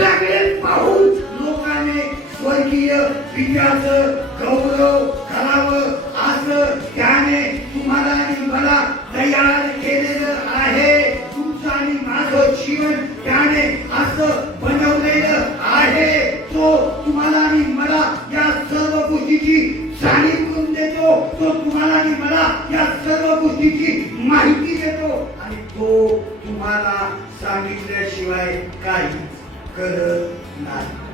आपल्याकडे पाहून लोकांनी स्वर्गीय पित्याचं गौरव करावं असं त्याने तुम्हाला आणि मला तयार केलेलं आहे. तुमचं आणि माझं जीवन त्याने असं बनवलेलं आहे. तो तुम्हाला आणि मला या सर्व गोष्टीची जाणीव करून देतो. तो तुम्हाला आणि मला या सर्व गोष्टीची माहिती देतो आणि तो तुम्हाला सांगितल्याशिवाय काही करत नाही.